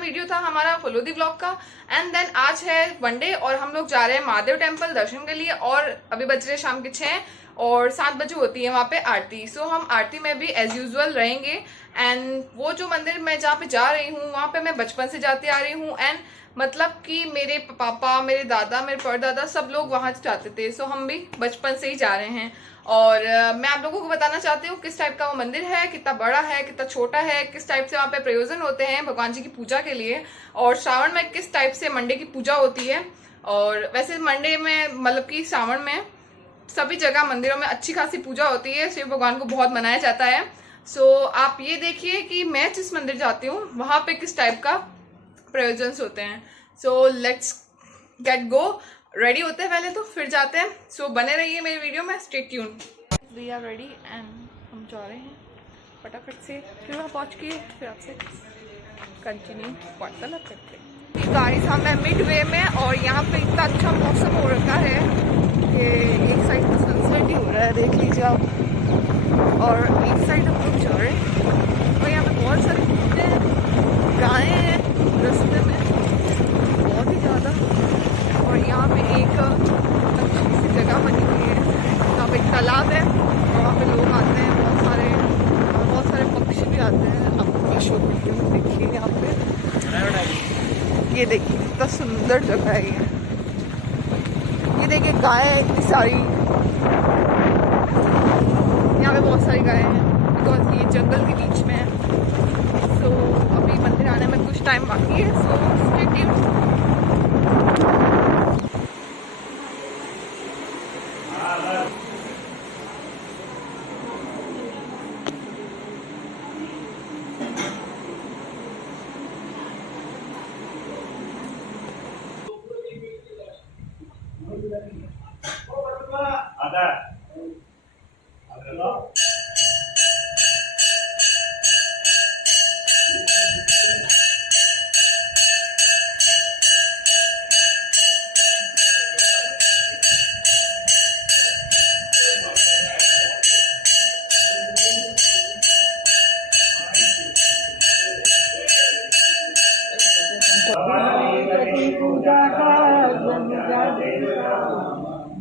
Video था हमारा Phalodi blog का। एंड देन आज है वनडे और हम लोग जा रहे हैं महादेव टेम्पल दर्शन के लिए। और अभी बज रहे शाम के 6 और 7 बजे होती है वहाँ पे आरती। सो हम आरती में भी एज यूजुअल रहेंगे। एंड वो जो मंदिर मैं जहाँ पे जा रही हूँ वहाँ पे मैं बचपन से जाती आ रही हूँ। एंड मतलब कि मेरे पापा, मेरे दादा, मेरे परदादा सब लोग वहाँ जाते थे। सो हम भी बचपन से ही जा रहे हैं। और मैं आप लोगों को बताना चाहती हूँ किस टाइप का वो मंदिर है, कितना बड़ा है, कितना छोटा है, किस टाइप से वहाँ पे प्रयोजन होते हैं भगवान जी की पूजा के लिए, और श्रावण में किस टाइप से मंडे की पूजा होती है। और वैसे मंडे में मतलब कि श्रावण में सभी जगह मंदिरों में अच्छी खासी पूजा होती है, शिव भगवान को बहुत मनाया जाता है। सो आप ये देखिए कि मैं जिस मंदिर जाती हूँ वहाँ पे किस टाइप का प्रयोजन होते हैं। So let's get go. Ready होते हैं पहले तो फिर जाते हैं। सो बने रहिए मेरी वीडियो में, stay tuned. We are ready and हम जा रहे हैं फटाफट से, फिर वहाँ पहुँच के फिर आपसे कंटिन्यू वार्तालाप करते हैं। गाड़ी सामने मिड वे में और यहाँ पे इतना अच्छा मौसम हो रखा है कि एक साइड में सनसेट ही हो रहा है, देख लीजिए आप, और एक साइड हम लोग जा रहे हैं। और यहाँ पे बहुत सारे कुत्ते हैं, गाय हैं रास्ते में बहुत ही ज़्यादा। और यहाँ पे एक अच्छी सी जगह बनी हुई है, यहाँ पे एक तालाब है और वहाँ पे लोग आते हैं बहुत सारे पक्षी भी आते हैं। आपको अशोक वीडियो में देखिए यहाँ पे, ये देखिए कितना सुंदर जगह है ये देखिए गाय है इतनी सारी, यहाँ पे बहुत सारी गायें हैं बिकॉज ये जंगल के बीच में है। सो अभी मंदिर आने में कुछ टाइम बाकी है। So stay tuned.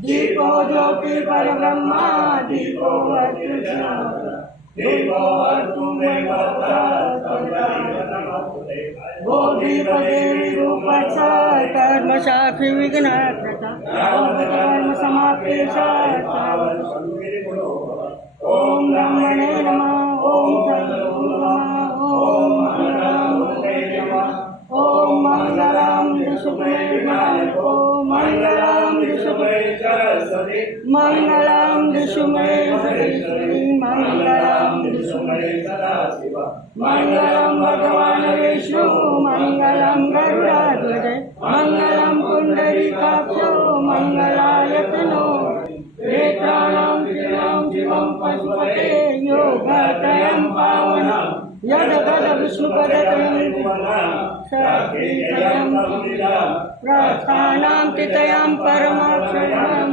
दीपो ज्योति परब्रह्मा दीपो दीपो बोधिपदेवी रूपच्छ कर्म साक्षी विघ्नहर्ता कर्म समाप्ति ओम ब्रह्मणे नमः ओम सद्गुरु नमः ओम मंगलम विष्णुवे ओम मंगलम विष्णुवे मंगलम विष्णुवे मंगलम विष्णुवे मंगलम भगवान विष्णु मंगलम गरुड़ध्वज मंगलम पुंडरीकाक्षो मंगलायतनो नेत्राणां त्रिणां शिवं पशुपते योगत्रयं पावनं यद्गद विष्णुपदत्रयं प्रार्थानां तितयं परमाक्षरं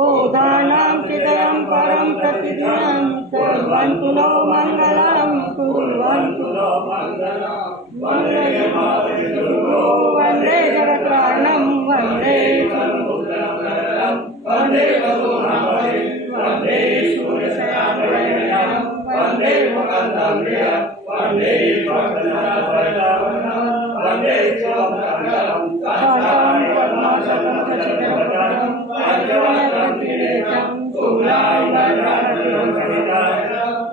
ओदानां तितयं परं प्रतिदिनं कुर्वन्तु नो मङ्गलं कुर्वन्तु नो वन्दे जगत्कारणं वन्दे वन्दे वन्दे सूर्यशयामणं वन्दे मुकन्दं वन्दे वन्दे चोदनं साधं पद्मासनं खचितं पंचवक्त्रं सुलायवनं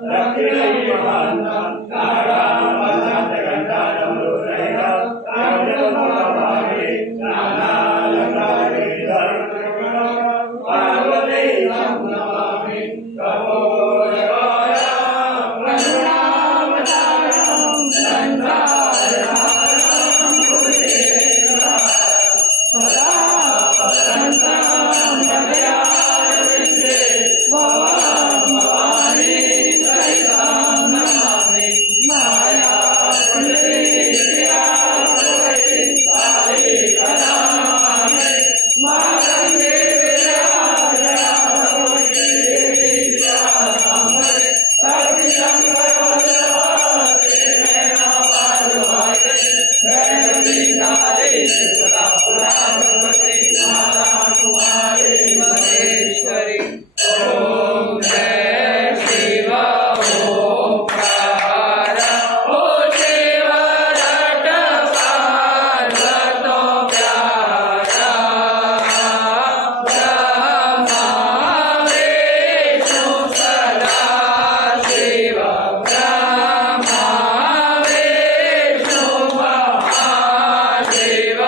लक्ष्मीकान्तं तारामणं जगन्नाथं रुद्रं कामदेवभावे नानालङ्कारे पार्वती नमामि महेश्वरी ओम जय शिव ओंकार ओ शिव रट पार्वतो प्यारा ब्रह्मा विष्णु सदा शिव ब्रह्मा विष्णु महादेव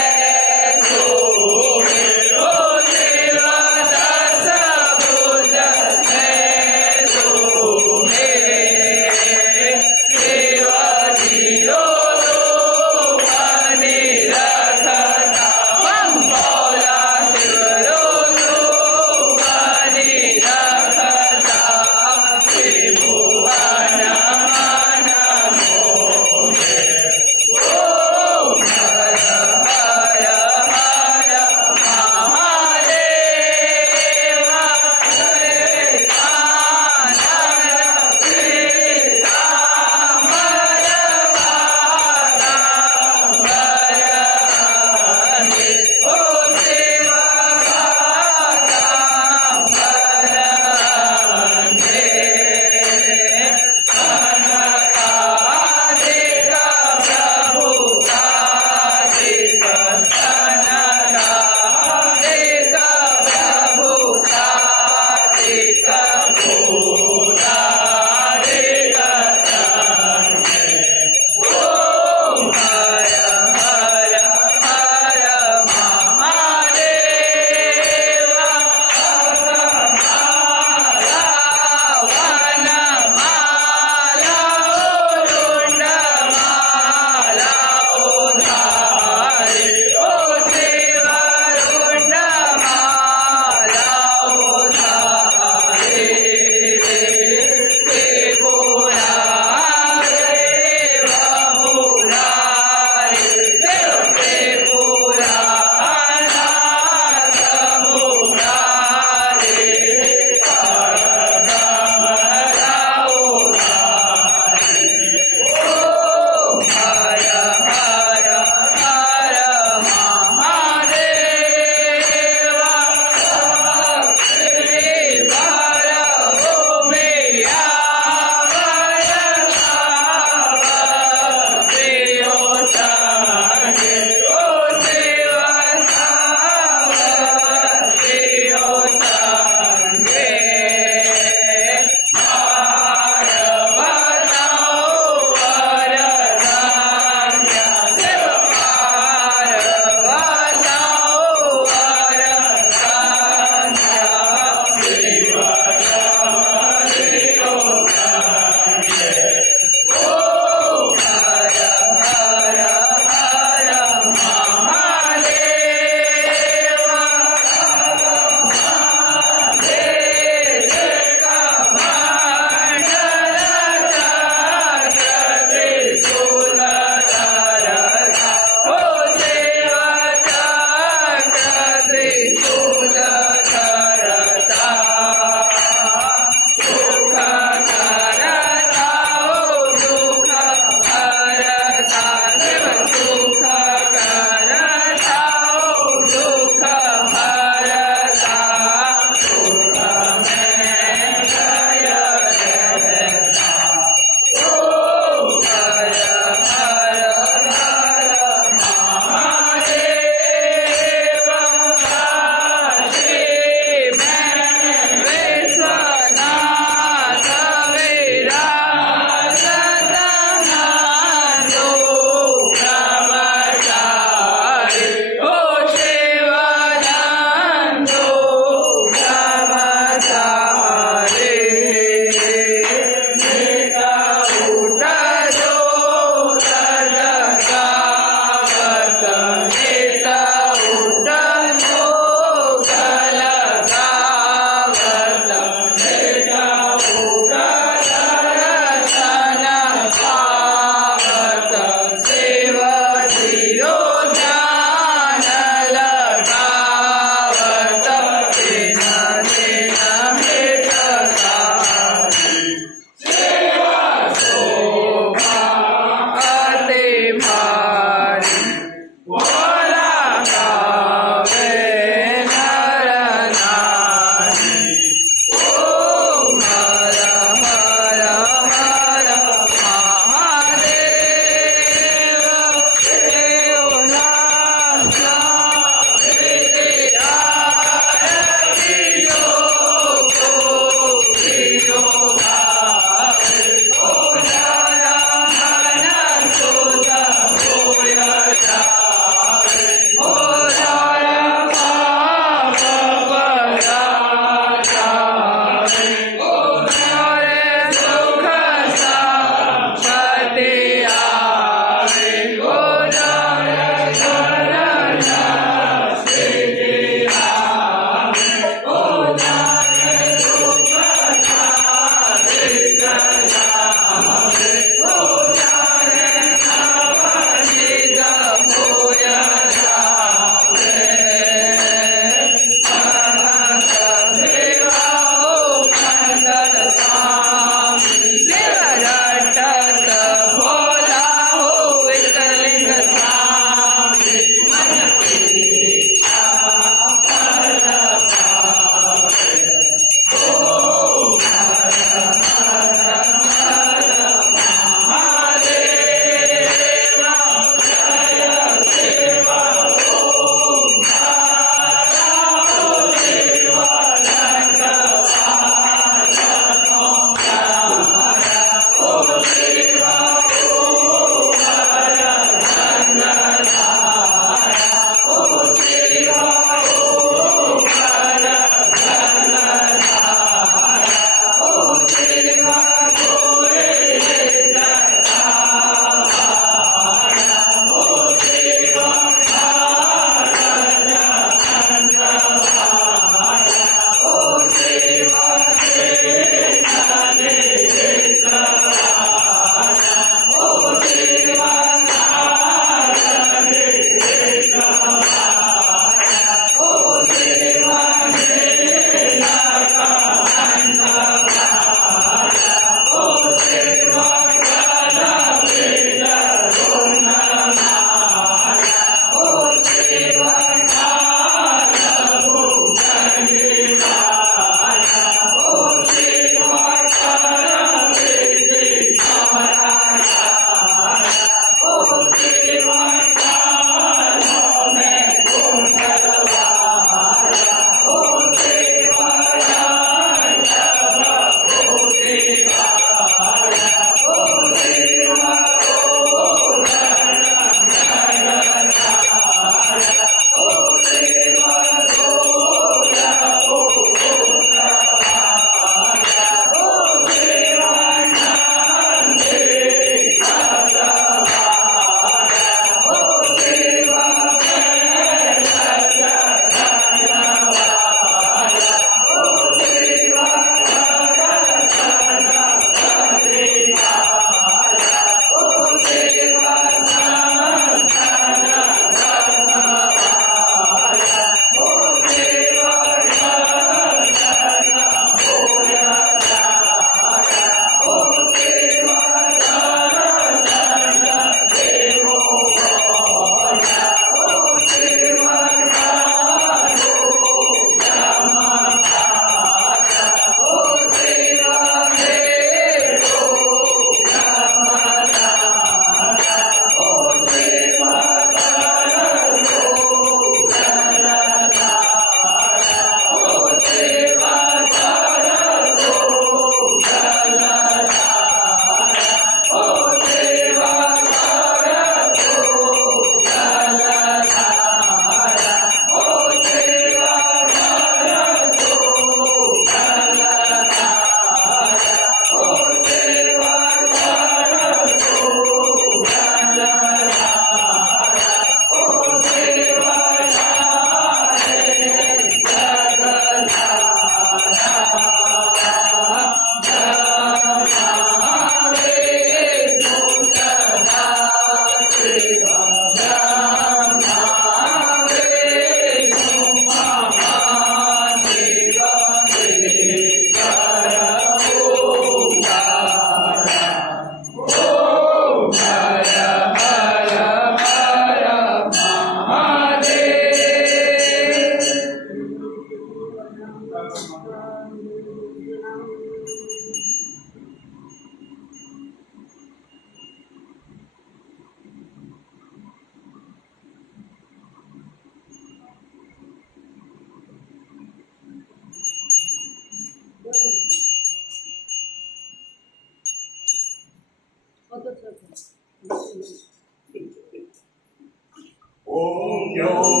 ओम ह्यों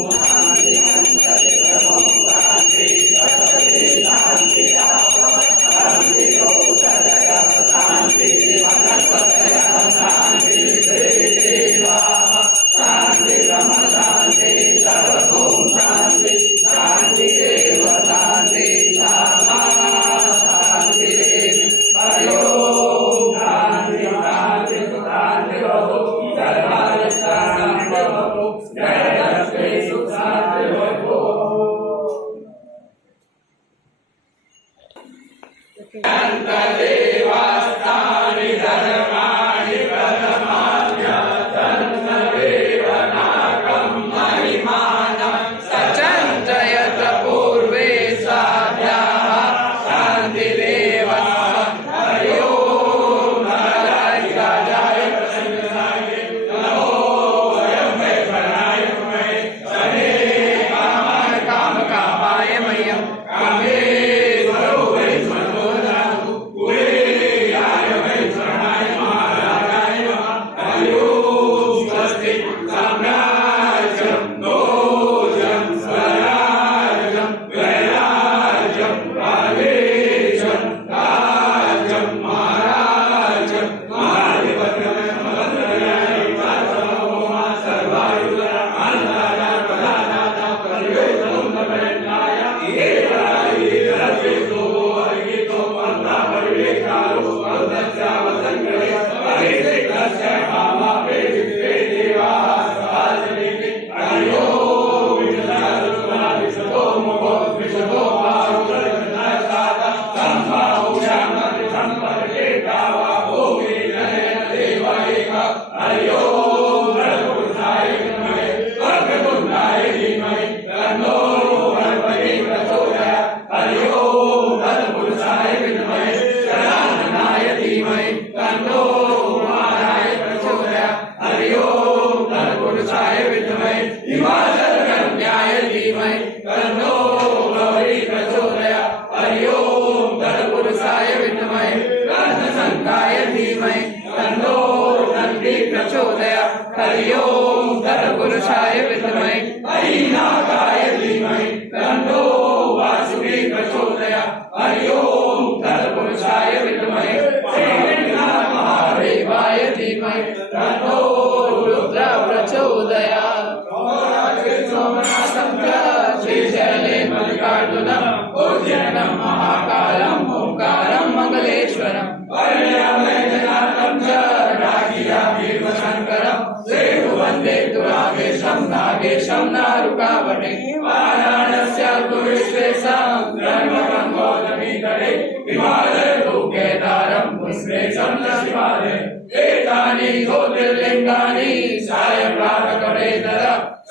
शांति हरि ओम तत्पुरुषाय विद्महे हरिनागाय धीमहि तन्नो वासुकी प्रचोदयात्। हरि ओम तत्पुरुषाय विद्महे श्रीगणनाथ महादेवाय धीमहि तन्नो रुद्र प्रचोदयात्। सोमनाथं च श्रीशैले मल्लिकार्जुनं पूज्यनं महाकालं ओंकारं मंगलेश्वरं वैद्यनाथं च राजीयाभिर्वशङ्करं सेतु वन्दे तुरागेशं नागेशं नारुकावणे वाराणस्यास्तु विश्वेशं धर्मकं गौतमीतटे हिमालयलोकेदारं पुष्पेशं च शिवालये एतानि ज्योतिर्लिङ्गानि सायंप्रातकरेतर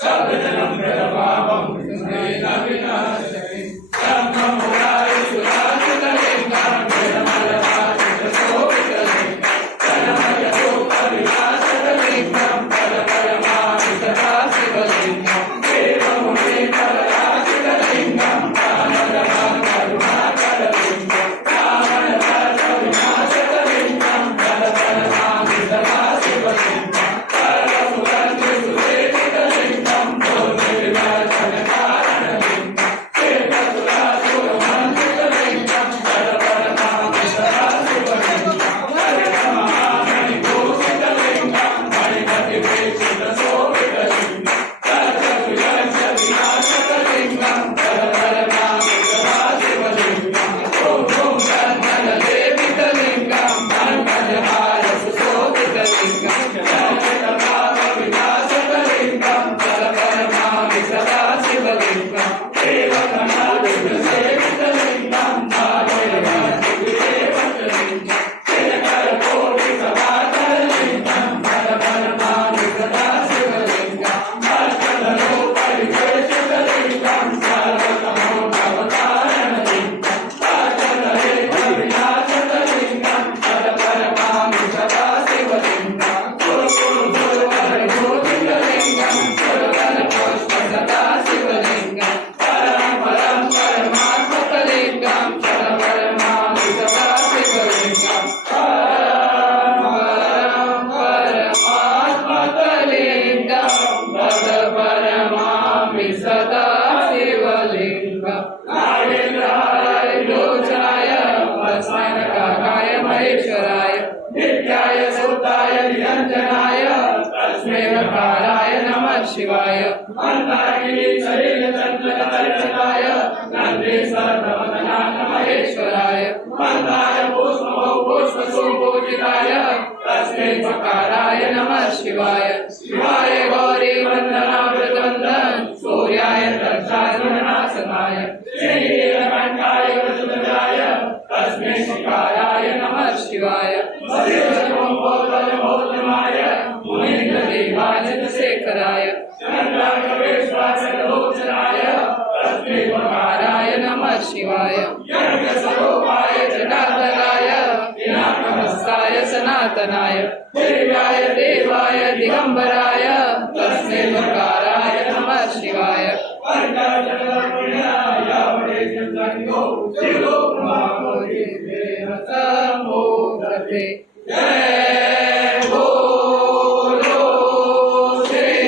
शब्दजलं प्रभावं कृष्णेन विनाशयति ब्रह्ममुरारि सुरासुतलिङ्गं वेदमलभाषितशोभितलिङ्गं जनमयतोपविलासलिङ्गं पदपरमावितदाशिवलिङ्गं देवमुने पदराशितलिङ्गं कामदभं करुणाकरलिङ्गं कामनकरविनाशकलिङ्गं पदपरमावितदाशिवलिङ्गं परमसुरन्तिसुरेशितलिङ्गं ज्योतिर्विवर्धनकारणलिङ्गं चेतसुरासुरमण्डितलिङ्गं पदपरमावितदाशिवलिङ्गं हरितमहामणिभूषितलिङ्गं मणिमतिवेशितशोभितलिङ्गं तत्सविनाशविनाशकलिङ्गं पदपरमावितदाशिवलिङ्गं ॐ ॐ तन्मनलेपितलिङ्गं मन्मथहारसुशोभितलिङ्गं जगतपापविनाशकलिङ्गं पदपरमावितदाशिवलिङ्गं देवगणादिसेवितलिङ्गं नागेवलिङ्गं चिरकरकोटिसभातलिङ्गं पदपरमावितदाशिवलिङ्गं अष्टदलोपरिवेशितलिङ्गं सर्वतमोभवतारणलिङ्गं अष्टदलेखविनाशकलिङ्गं पदपरमावितदाशिवलिङ्गं गुरुगुरुहरिभूषितलिङ्गं सुरगणपुष्पसदाशिवलिङ्गं परं परं परमात्मकलिङ्गं पदपरमावितदाशिवलिङ्गं परं परमात्मकलिङ्गं पदपरमावितदाशिवलिङ्गं नागेन्द्राय लोचनाय वस्त्रनकाय महेश्वराय नित्याय सूताय निरञ्जनाय तस्मै नकाराय नमः शिवाय मन्दाकिनी शरीरचन्द्रकर्षणाय नन्देश्वरप्रवदनाथ महेश्वराय मन्दाय पुष्पमो पुष्पसुपूजिताय तस्मै सकाराय नमः शिवाय शिवाय गौरी वन्दनामृतवन्दन सूर्याय तक्षासुरनाशनाय श्रीनीलकण्ठाय वसुदेवाय तस्मै शिकाराय नमः शिवाय वसिष्ठोत्तमोत्तमाय मुनीन्द्रदेवाय शेखराय चन्द्राकवेश्वाचलोचनाय तस्मै वकाराय नमः शिवाय यज्ञस्वरूपाय जटाधराय पिनाकहस्ताय सनातनाय देव्याय देवाय दिगम्बराय तस्मै वकाराय नमः शिवाय जय बोलो श्री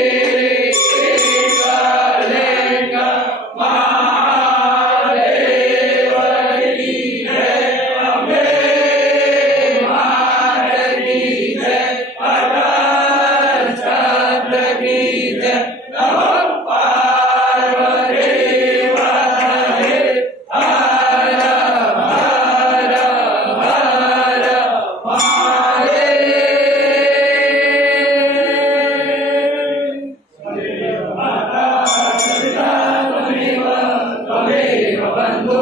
शिवलिंग महादेव की जय अम्बे मात की जय अटल छत्र की जय नमः पार्वती पतये हर हर हर त्वमेव बन्धु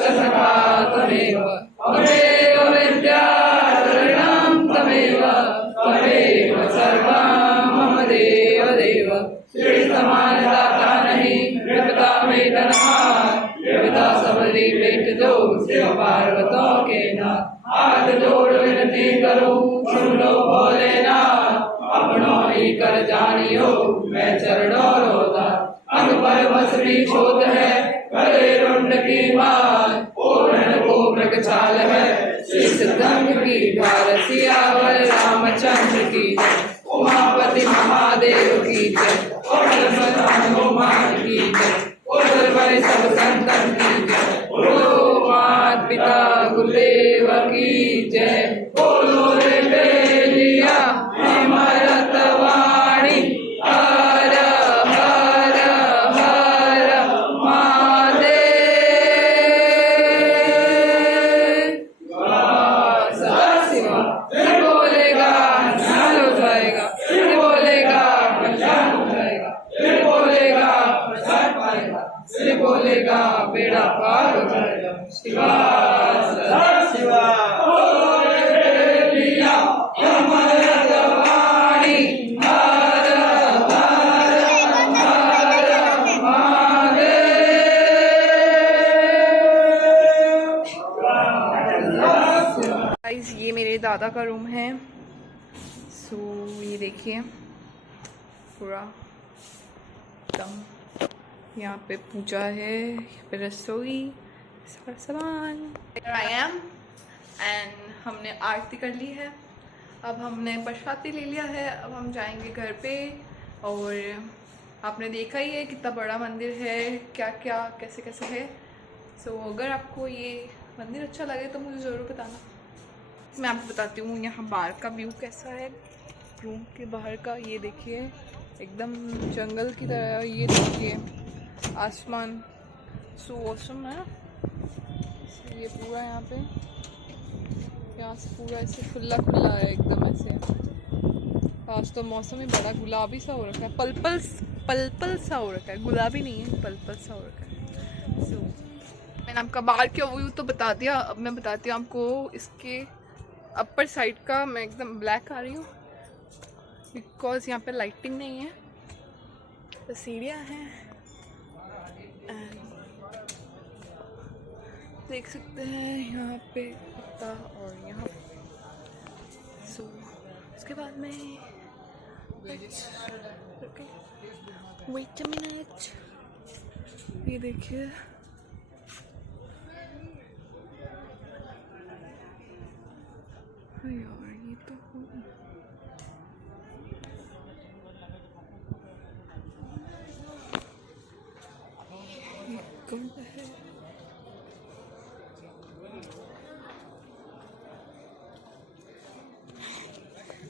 सखा त्वमेव त्वमेव विद्याधरणं त्वमेव त्वमेव सर्वं मम देव देव श्रीसमानदाता नहीं विपदा वेदनहार विपदा सबरी पेट दो शिव पार्वतों के नाथ हाथ जोड़ विनती करूं सुन लो भोलेनाथ अपनों ही कर जानियो मैं चरणों रोता अंग पर बसरी शोध है गले रुंड की माल पूर्ण को मृगछाल है श्री सिद्धंग की द्वार सियावर रामचंद्र की उमापति महादेव महादेव की जय, हनुमान की जय, बोलो भाई सब संतन की जय, बोलो मात पिता गुरुदेव की जय, बोलो रे बेलिया हिमालत वाणी, हर हर हर महादेव। सदाशिवा ये बोलेगा नाल हो जाएगा, ये बोलेगा कल्याण हो जाएगा, ये बोलेगा प्रसाद पाएगा, ये बोलेगा बेड़ा पार हो जाएगा। शिवा सदाशिवा गाइस ये मेरे दादा का रूम है। सो ये देखिए पूरा एकदम, यहाँ पे पूजा है, यहाँ पे रसोई, सारा सामान। आई एम एंड हमने आरती कर ली है, अब हमने प्रसादी ले लिया है, अब हम जाएंगे घर पे। और आपने देखा ही है कितना बड़ा मंदिर है, क्या क्या कैसे कैसे है। सो अगर आपको ये मंदिर अच्छा लगे तो मुझे ज़रूर बताना। मैं आपको बताती हूँ यहाँ बाहर का व्यू कैसा है, रूम के बाहर का। ये देखिए एकदम जंगल की तरह, ये देखिए आसमान, सो ऑसम है। ये पूरा यहाँ पे, यहाँ से पूरा ऐसे खुला खुला है एकदम ऐसे। आज तो मौसम ही बड़ा गुलाबी सा हो रखा है, पल सा हो रखा है, गुलाबी नहीं है, पल सा हो रखा है। सो मैंने आपका बाहर का व्यू तो बता दिया, अब मैं बताती हूँ आपको इसके अपर साइड का। मैं एकदम ब्लैक आ रही हूँ बिकॉज यहाँ पे लाइटिंग नहीं है, तो सीढ़ियाँ हैं एंड देख सकते हैं यहाँ पे कुत्ता और यहाँ। सो उसके बाद में वेट अ मिनट, ये देखिए यार ये तो कुंड है,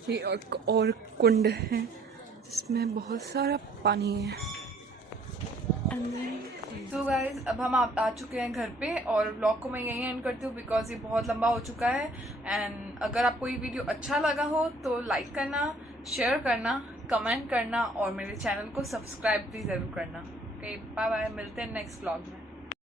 ये और कुंड है जिसमें बहुत सारा पानी है। तो गाइज अब हम आ चुके हैं घर पे, और ब्लॉग को मैं यहीं एंड करती हूँ बिकॉज ये बहुत लंबा हो चुका है। एंड अगर आपको ये वीडियो अच्छा लगा हो तो लाइक करना, शेयर करना, कमेंट करना और मेरे चैनल को सब्सक्राइब भी ज़रूर करना। ओके बाय बाय, मिलते हैं नेक्स्ट ब्लॉग में।